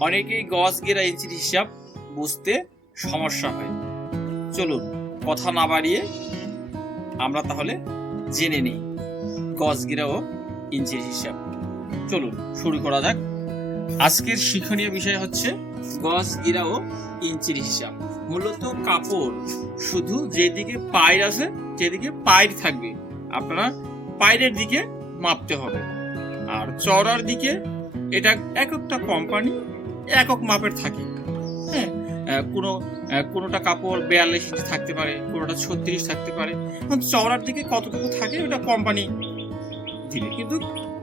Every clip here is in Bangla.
অনেকেই গজ গেরা ইঞ্চির হিসাব বুঝতে সমস্যা হয়। চলুন, কথা না বাড়িয়ে আমরা তাহলে জেনে নিই গজ গেরা ও ইঞ্চির হিসাব। চলুন, শুরু করা যাক। আজকের শিক্ষণীয় বিষয় হচ্ছে গজ গিরা ও ইঞ্চির হিসাব। মূলত কাপড় শুধু যেদিকে পায়ের আছে, যেদিকে পায়ের থাকবে, আপনারা পায়ের দিকে মাপতে হবে। আর চওড়ার দিকে এটা এক একটা কোম্পানি একক মাপের থাকে। হ্যাঁ কোনো কোনোটা কাপড় বিয়াল্লিশ ইঞ্চি থাকতে পারে, কোনোটা ছত্রিশ থাকতে পারে। চওড়ার দিকে কতটুকু থাকে ওটা কোম্পানি দিবে। কিন্তু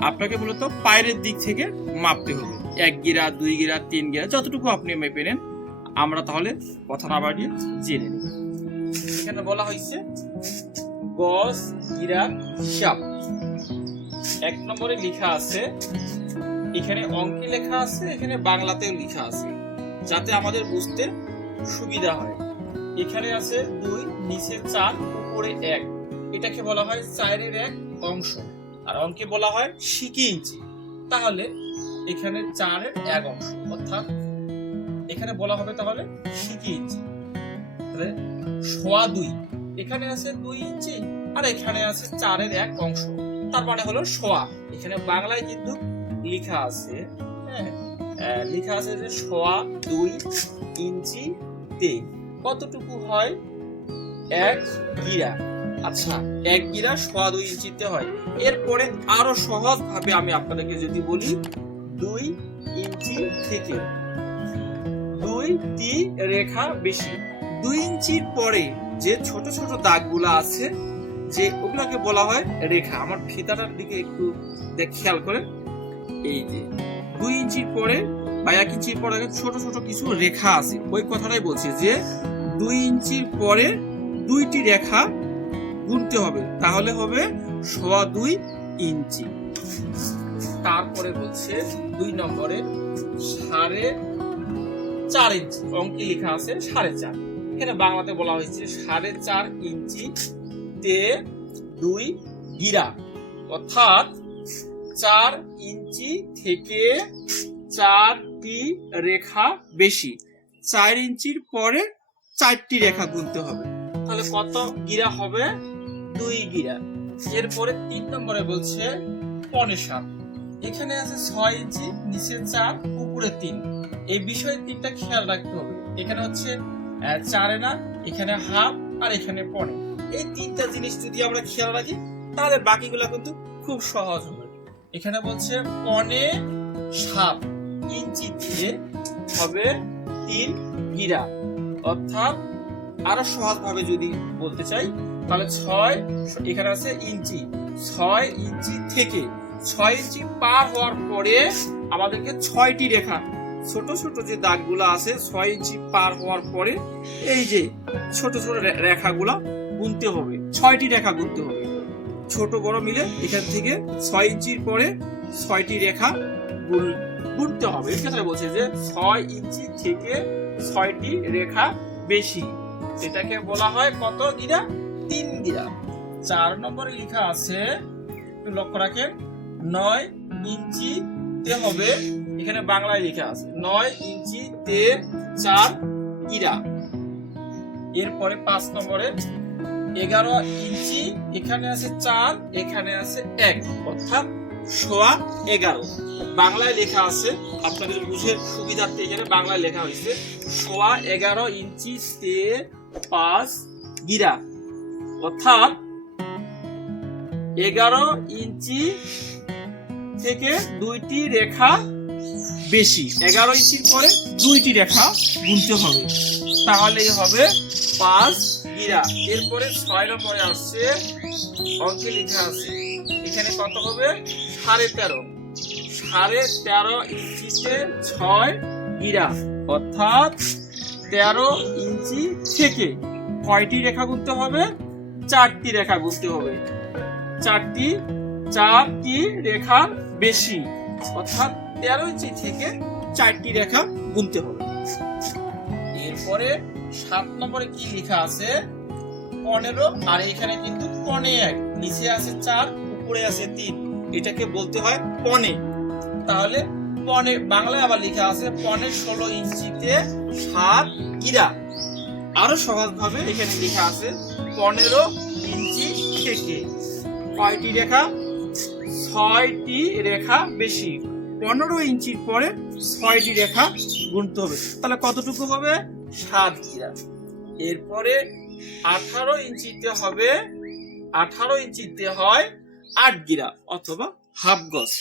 আপনাকে মূলত পায়ের দিক থেকে মাপতে হবে। এক গিরা, দুই গিরা, তিন গিরা, যতটুকু আপনি মেপে নেন, আমরা তাহলে কথা না বাড়িয়ে জেনে এখানে বলা হয়েছে, গজ গিরা সাপ এক নম্বরে লেখা আছে এখানে অঙ্কে লেখা আছে, এখানে বাংলাতেও লেখা আছে, যাতে আমাদের বুঝতে সুবিধা হয়। এখানে আছে দুই, নিচে চার, উপরে এক। এটাকে বলা হয় চারের এক অংশ। আর অঙ্কে বলা হয় সিকি ইঞ্চি তাহলে এখানে চারের এক অংশ, অর্থাৎ এখানে বলা হবে তাহলে সিকি ইঞ্চি তাহলে সোয়া দুই, এখানে আছে দুই ইঞ্চি, আর এখানে আছে চারের এক অংশ। তার মানে হলো সোয়া। এখানে বাংলায় কিন্তু লেখা আছে হ্যাঁ লেখা আছে যে সোয়া দুই ইঞ্চি তে। কতটুকু হয়? এক গিরা। আচ্ছা এক গিরা সোয়া দুই ইঞ্চিতে হয়। এরপরে আরও সহজ ভাবে আমি আপনাদেরকে যদি বলি, দুই ইঞ্চি থেকে। দুই টি রেখা বেশি। দুই ইঞ্চির পরে যে ছোট ছোট দাগগুলো আছে, যে ওগুলাকে বলা হয় রেখা। আমার ফিতাটার দিকে একটু খেয়াল করেন। এই যে দুই ইঞ্চির পরে বা এক ইঞ্চির পরে ছোট ছোট কিছু রেখা আছে। ওই কথাটাই বলছে যে দুই ইঞ্চির পরে দুইটি রেখা গুনতে হবে। তাহলে হবে সোয়া দুই ইঞ্চি। তারপরে বলছে দুই নম্বরে সাড়ে চার ইঞ্চি। অঙ্কে লেখা আছে সাড়ে চার। এখানে বাংলাতে বলা হয়েছে সাড়ে চার ইঞ্চি তে দুই গিরা অর্থাৎ চার ইঞ্চি থেকে চারটি রেখা বেশি। চার ইঞ্চির পরে চারটি রেখা গুনতে হবে। তাহলে কত গিরা হবে? দুই গিরা। এরপরে তিন নম্বরে বলছে পনে সাত। এখানে আছে ছয় ইঞ্চি, নিচে চার, উপরে তিন। এই বিষয়ে তিনটা খেয়াল রাখতে হবে। এখানে হচ্ছে চারে না, এখানে হাফ আর এখানে পনে এই তিনটা জিনিস যদি আমরা খেয়াল রাখি, তাহলে বাকিগুলো কিন্তু খুব সহজ এখানে বলছে পনে সাত ইঞ্চি দিয়ে হবে তিন গিরা অর্থাৎ আরও সহজ ভাবে যদি বলতে চাই, তাহলে ছয়, এখানে আছে ইঞ্চি। ছয় ইঞ্চি থেকে, ছয় ইঞ্চি পার হওয়ার পরে আমাদেরকে ছয়টি রেখা। ছোট ছোট যে দাগগুলো আছে, ছয় ইঞ্চি পার হওয়ার পরে এই যে ছোট ছোট রেখাগুলা গুনতে হবে। ছয়টি রেখা গুনতে হবে। ছোট বড় মিলে এখান থেকে ছয় ইঞ্চির পরে ছয়টি রেখা গুনতে হবে। কথাটা বলছে যে ছয় ইঞ্চি থেকে ছয়টি রেখা বেশি। এটাকে বলা হয় কত গিরা? তিন গিরা। চার নম্বরে লেখা আছে লক্ষ্য রাখেন, নয় ইঞ্চি তে হবে। এখানে বাংলায় লেখা আছে, নয় ইঞ্চি তে চার গিরা। এরপরে পাঁচ নম্বরে এগারো ইঞ্চি, এখানে আছে চার, এখানে আছে এক, অর্থাৎ সোয়া এগারো। বাংলায় লেখা আছে, আপনাদের বুঝের সুবিধার্থে এখানে বাংলায় লেখা হয়েছে, সোয়া এগারো ইঞ্চি সে পাঁচ গিরা। অর্থাৎ এগারো ইঞ্চি থেকে দুইটি রেখা বেশি। এগারো ইঞ্চির পরে দুইটি রেখা গুনতে হবে। তাহলেই হবে পাঁচ গিরা এরপরে ছয় নম্বরে আসছে, অঙ্কে লেখা আছে। এখানে কত হবে? সাড়ে তেরো। সাড়ে তেরো ইঞ্চিতে ছয় গিরা অর্থাৎ তেরো ইঞ্চি থেকে কয়টি রেখা গুনতে হবে? চারটি রেখা গুনতে হবে। চারটি চারটি রেখা বেশি, অর্থাৎ তেরো ইঞ্চি থেকে চারটি রেখা গুনতে হবে। এরপরে সাত নম্বরে কি লেখা আছে? পনেরো, আর এখানে কিন্তু পনে এক। নিচে আছে চার, উপরে আছে তিন। এটাকে বলতে হয় পনে। তাহলে পনে, বাংলায় আবার লেখা আছে পনে ষোলো ইঞ্চিতে সাত গিরা আরও সহজ ভাবে এখানে লেখা আছে পনেরো ইঞ্চি থেকে। কয়টি রেখা? ছয়টি রেখা বেশি। পনেরো ইঞ্চির পরে ছয়টি রেখা গুনতে হবে। তাহলে কতটুকু হবে? সাত গিরা এরপরে আঠারো ইঞ্চিতে হবে, আঠারো ইঞ্চিতে হয় আট গিরা অথবা হাফ গজ।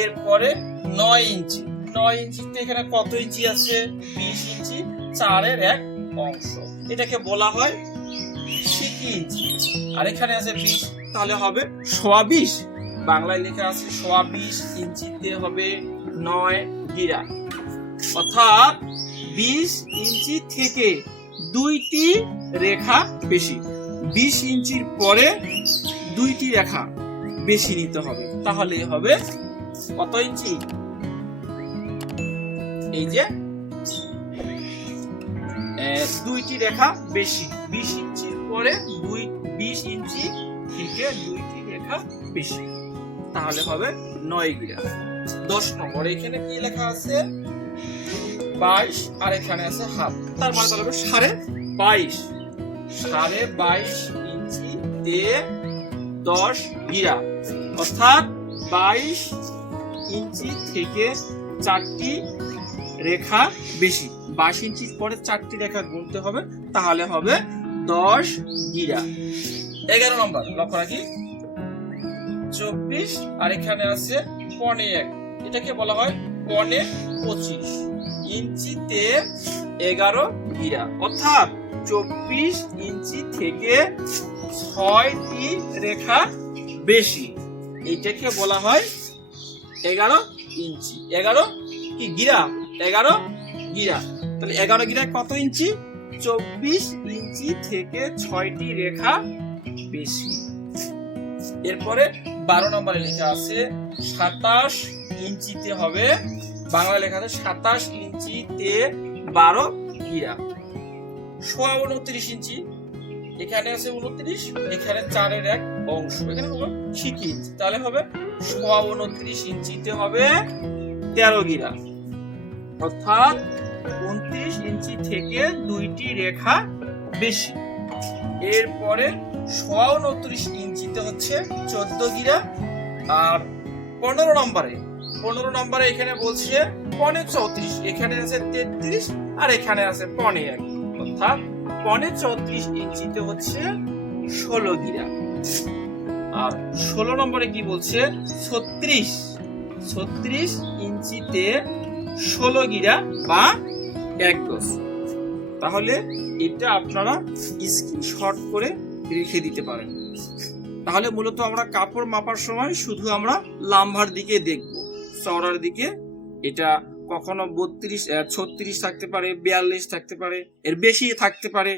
এরপরে নয় ইঞ্চি। নয় ইঞ্চিতে এখানে কত ইঞ্চি আছে? বিশ ইঞ্চি, চারের এক অংশ। এটাকে বলা হয় সিকি ইঞ্চি। আর এখানে আছে বিশ, তাহলে হবে সোয়া বিশ। বাংলায় লেখা আছে সোয়া বিশ ইঞ্চিতে হবে নয় গিরা অর্থাৎ বিশ ইঞ্চি থেকে দুইটি রেখা বেশি। বিশ ইঞ্চির পরে দুইটি রেখা বেশি নিতে হবে। তাহলে হবে কত ইঞ্চি? এই যে দুইটি রেখা বেশি। বিশ ইঞ্চির পরে দুই, বিশ ইঞ্চি থেকে দুইটি রেখা বেশি। তাহলে হবে নয় গিরা দশ নম্বর, এখানে কি লেখা আছে? বাইশ, আর এখানে আছে হাফ। তার মানে তাহলে সাড়ে বাইশ। সাড়ে বাইশ ইঞ্চি দিয়ে দশ গিরা অর্থাৎ বাইশ ইঞ্চি থেকে চারটি রেখা বেশি। বাইশ ইঞ্চির পরে চারটি রেখা গুনতে হবে, তাহলে হবে দশ গিরা এগারো নম্বর, লক্ষ্য রাখি। চব্বিশ, আর এখানে আছে পনে এক। এটাকে বলা হয় পনে পঁচিশ। ইঞ্চিতে এগারো গিরা। অর্থাৎ চব্বিশ ইঞ্চি থেকে ছয়টি রেখা বেশি। এইটাকে বলা হয় এগারো ইঞ্চি। এগারো কি গিরা? এগারো গিরা। তাহলে এগারো গিরা কত ইঞ্চি? চব্বিশ ইঞ্চি থেকে ছয়টি রেখা বেশি। এরপরে বারো নম্বরে লেখা আছে, সাতাশ ইঞ্চিতে হবে বাংলা লেখা আছে সাতাশ ইঞ্চিতে বারো গিরা। সোয়া উনত্রিশ ইঞ্চি, এখানে আছে উনত্রিশ, এখানে চারের এক অংশ। এখানে হবে শিখি ইঞ্চি। তাহলে হবে সোয়া উনত্রিশ ইঞ্চিতে হবে তেরো গিরা। অর্থাৎ উনত্রিশ ইঞ্চি থেকে দুইটি রেখা বেশি। এরপরে সোয়া উনত্রিশ ইঞ্চিতে হচ্ছে চোদ্দ গিরা আর পনেরো নম্বরে পনেরো নম্বরে এখানে বলছে পনে চৌত্রিশ, এখানে আছে তেত্রিশ আর এখানে আছে পনে এক। অর্থাৎ পনে চৌত্রিশ ইঞ্চিতে হচ্ছে ষোলো গিরা আর ষোলো নম্বরে কি বলছে? ছত্রিশ। ছত্রিশ ইঞ্চিতে ষোলো গিরা বা এক গজ তাহলে এটা আপনারা স্ক্রিনশট করে রেখে দিতে পারেন। তাহলে মূলত আমরা কাপড় মাপার সময় শুধু আমরা লাম্বার দিকে দেখব। চওড়ার দিকে, এটা কখনো বত্রিশ ছত্রিশ থাকতে পারে, বিয়াল্লিশ থাকতে পারে, এর বেশি থাকতে পারে।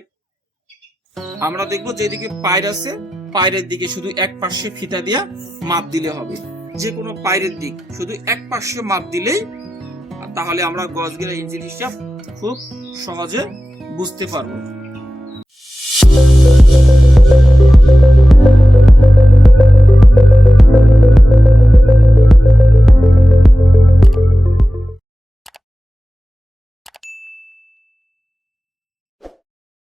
আমরা দেখব যেদিকে পায়ের আছে, পায়ের দিকে শুধু এক পাশে ফিতা দিয়া মাপ দিলে হবে। যে কোনো পায়ের দিক, শুধু এক পাশে মাপ দিলেই, তাহলে আমরা গজ গেলে ইঞ্চির হিসাব খুব সহজে বুঝতে পারব।